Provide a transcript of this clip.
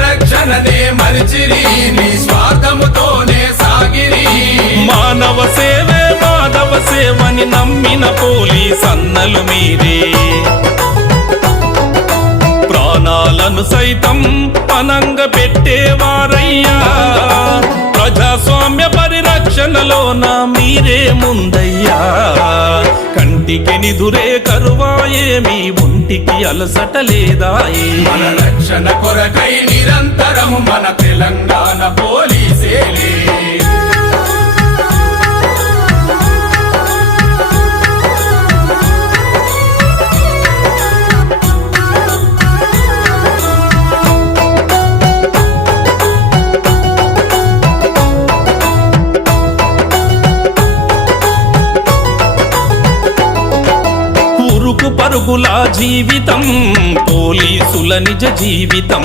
రక్షణనే మరిచిరి నీ స్వార్థముతోనే సాగిరి మానవ సేవే మాధవ సేవని నమ్మిన పోలీస్ అన్నలు మీరే ప్రాణాలను సైతం పనంగ పెట్టేవారయ్యా ప్రజాస్వామ్య పరిరక్షణలో నా మీరే ముందయ్యా కంటికి నిదురే కరువాయేమి ఒంటికి అలసట లేదాయే మన రక్షణ కొరకై నిరంతరం మన తెలంగాణ పోలీసేలే పరుగుల జీవితం పోలీసుల నిజ జీవితం